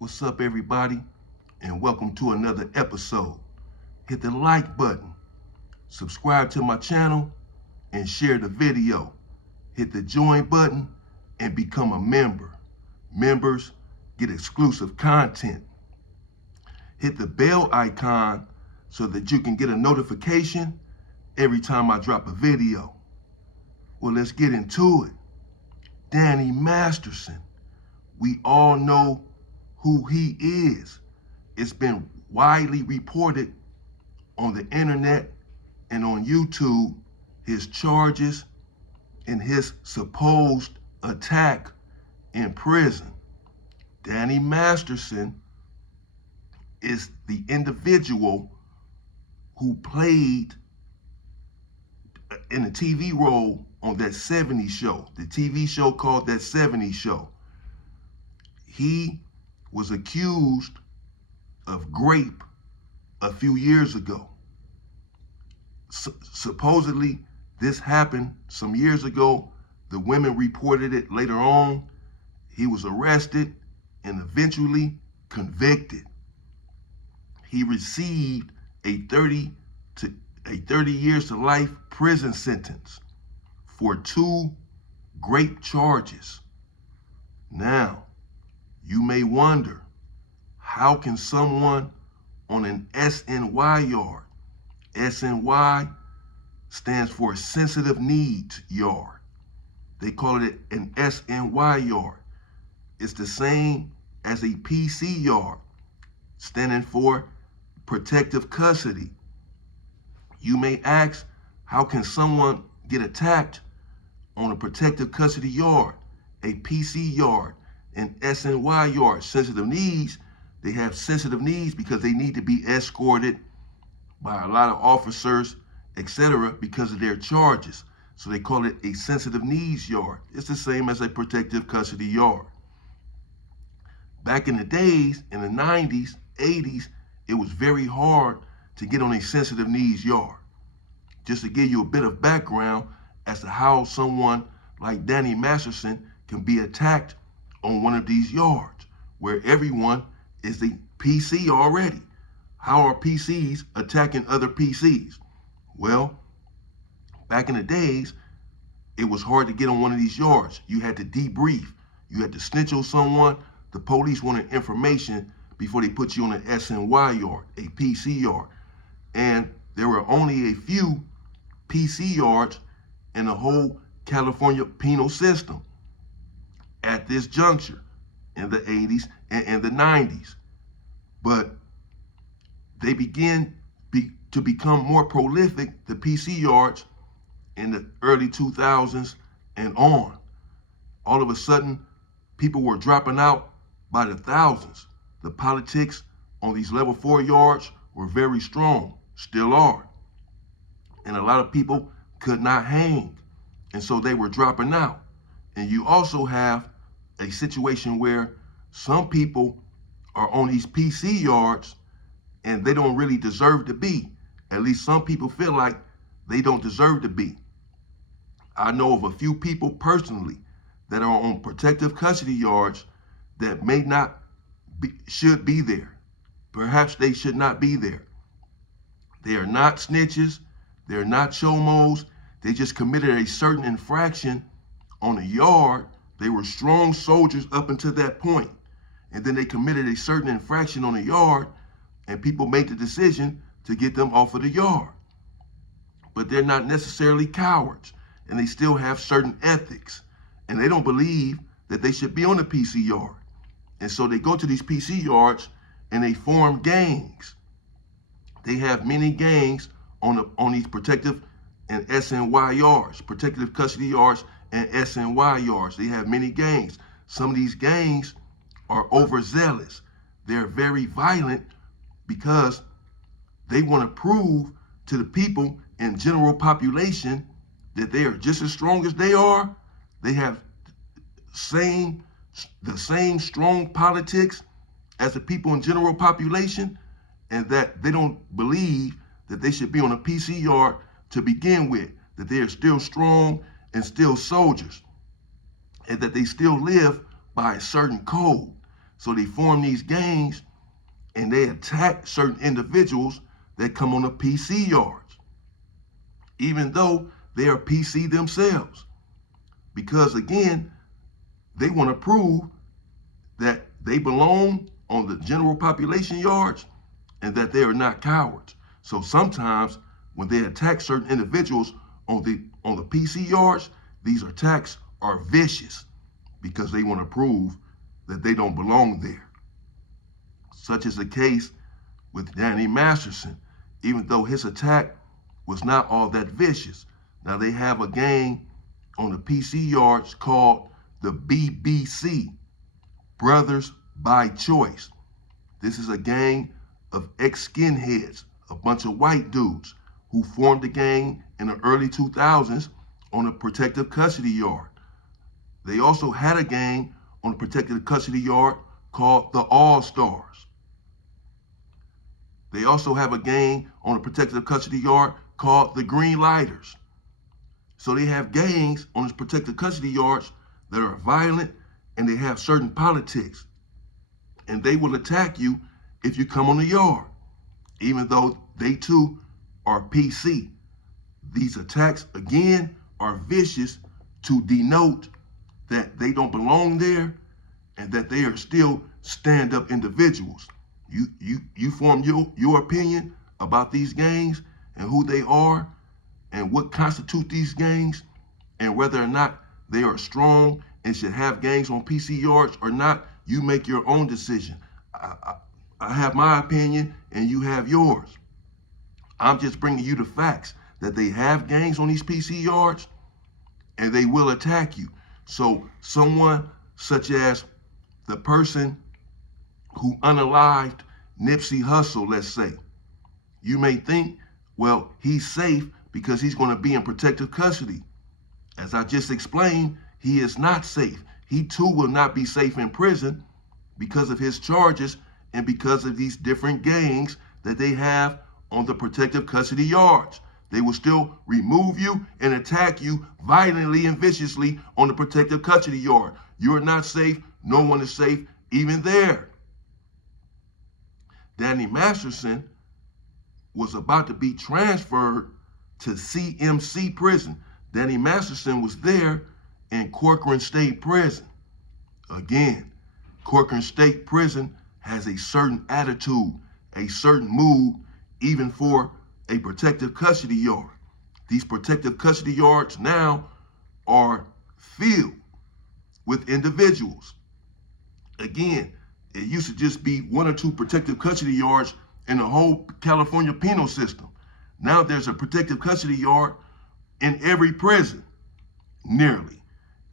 What's up, everybody? And welcome to another episode. Hit the like button, subscribe to my channel, and share the video. Hit the join button and become a member. Members get exclusive content. Hit the bell icon so that you can get a notification every time I drop a video. Well, let's get into it. Danny Masterson. We all know who he is. It's been widely reported on the internet and on YouTube, his charges and his supposed attack in prison. Danny Masterson is the individual who played in a TV role on that 70s show, the TV show called That 70s Show. He was accused of rape a few years ago. Supposedly, this happened some years ago. The women reported it later on. He was arrested and eventually convicted. He received a 30 years to life prison sentence for 2 rape charges. Now, you may wonder, how can someone on an SNY yard, SNY stands for sensitive needs yard. They call it an SNY yard. It's the same as a PC yard, standing for protective custody. You may ask, how can someone get attacked on a protective custody yard, a PC yard, an SNY yard? Sensitive needs, they have sensitive needs because they need to be escorted by a lot of officers, etc., because of their charges. So they call it a sensitive needs yard. It's the same as a protective custody yard. Back in the days, in the 90s, 80s, it was very hard to get on a sensitive needs yard. Just to give you a bit of background as to how someone like Danny Masterson can be attacked on one of these yards, where everyone is a PC already. How are PCs attacking other PCs? Well, back in the days, it was hard to get on one of these yards. You had to debrief. You had to snitch on someone. The police wanted information before they put you on an SNY yard, a PC yard. And there were only a few PC yards in the whole California penal system at this juncture in the 80s and the 90s. But they began to become more prolific, the PC yards, in the early 2000s and on. All of a sudden, people were dropping out by the thousands. The politics on these level 4 yards were very strong, still are. And a lot of people could not hang, and so they were dropping out. And you also have a situation where some people are on these PC yards and they don't really deserve to be. At least some people feel like they don't deserve to be. I know of a few people personally that are on protective custody yards that may not should be there. Perhaps they should not be there. They are not snitches. They're not chomos. They just committed a certain infraction on a yard. They were strong soldiers up until that point. And then they committed a certain infraction on a yard, and people made the decision to get them off of the yard. But they're not necessarily cowards, and they still have certain ethics. And they don't believe that they should be on the PC yard. And so they go to these PC yards and they form gangs. They have many gangs on these protective and SNY yards, protective custody yards and SNY yards. They have many gangs. Some of these gangs are overzealous. They're very violent because they want to prove to the people in general population that they are just as strong as they are. They have the same strong politics as the people in general population, and that they don't believe that they should be on a PC yard to begin with, that they are still strong and still soldiers, and that they still live by a certain code. So they form these gangs and they attack certain individuals that come on the PC yards, even though they are PC themselves. Because again, they want to prove that they belong on the general population yards and that they are not cowards. So sometimes when they attack certain individuals on the PC yards, these attacks are vicious because they want to prove that they don't belong there. Such is the case with Danny Masterson, even though his attack was not all that vicious. Now they have a gang on the PC yards called the BBC, Brothers by Choice. This is a gang of ex-skinheads, a bunch of white dudes who formed the gang in the early 2000s on a protective custody yard. They also had a gang on a protective custody yard called the All-Stars. They also have a gang on a protective custody yard called the Green Lighters. So they have gangs on these protective custody yards that are violent and they have certain politics. And they will attack you if you come on the yard, even though they too are PC. These attacks, again, are vicious to denote that they don't belong there and that they are still stand-up individuals. You form your opinion about these gangs and who they are and what constitutes these gangs and whether or not they are strong and should have gangs on PC yards or not. You make your own decision. I have my opinion and you have yours. I'm just bringing you the facts that they have gangs on these PC yards and they will attack you. So someone such as the person who unalived Nipsey Hussle, let's say, you may think, well, he's safe because he's going to be in protective custody. As I just explained, he is not safe. He too will not be safe in prison because of his charges and because of these different gangs that they have on the protective custody yards. They will still remove you and attack you violently and viciously on the protective custody yard. You are not safe. No one is safe, even there. Danny Masterson was about to be transferred to CMC prison. Danny Masterson was there in Corcoran State Prison. Again, Corcoran State Prison has a certain attitude, a certain mood, even for a protective custody yard. These protective custody yards now are filled with individuals. Again, it used to just be one or two protective custody yards in the whole California penal system. Now there's a protective custody yard in every prison, nearly.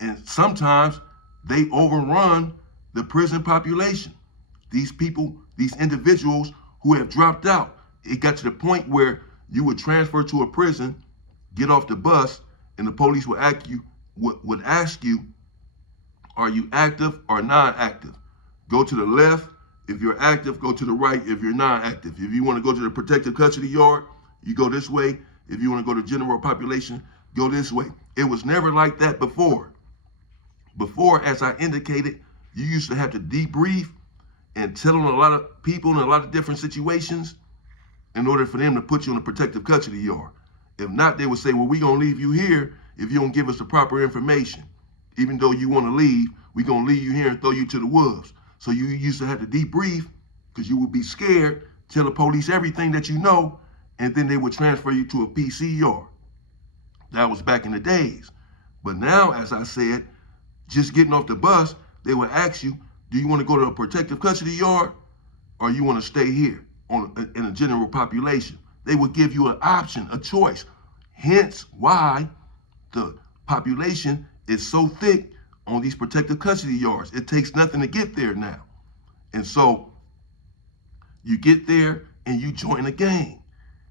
And sometimes they overrun the prison population. These people, these individuals who have dropped out, it got to the point where you would transfer to a prison, get off the bus, and the police would ask you, are you active or non-active? Go to the left if you're active, go to the right if you're non-active. If you want to go to the protective custody yard, you go this way. If you want to go to general population, go this way. It was never like that before. Before, as I indicated, you used to have to debrief and tell on a lot of people in a lot of different situations in order for them to put you in a protective custody yard. If not, they would say, well, we're going to leave you here if you don't give us the proper information. Even though you want to leave, we're going to leave you here and throw you to the wolves. So you used to have to debrief because you would be scared, tell the police everything that you know, and then they would transfer you to a PC yard. That was back in the days. But now, as I said, just getting off the bus, they would ask you, do you want to go to a protective custody yard or you want to stay here in a general population? They would give you an option, a choice. Hence why the population is so thick on these protective custody yards. It takes nothing to get there now. And so you get there and you join a gang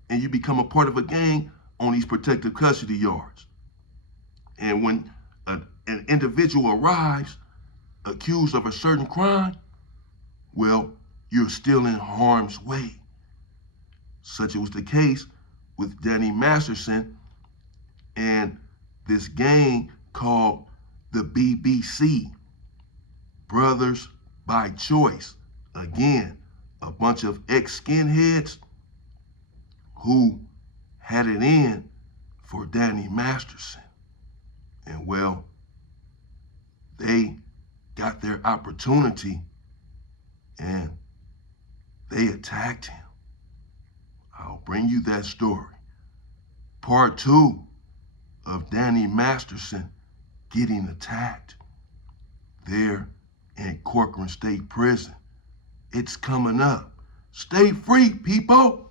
and you become a part of a gang on these protective custody yards. And when an individual arrives accused of a certain crime, well, you're still in harm's way. Such was the case with Danny Masterson and this gang called the BBC, Brothers by choice. Again, a bunch of ex-skinheads who had it in for Danny Masterson. And well, they got their opportunity and they attacked him. I'll bring you that story. Part 2 of Danny Masterson getting attacked there in Corcoran State Prison. It's coming up. Stay free, people.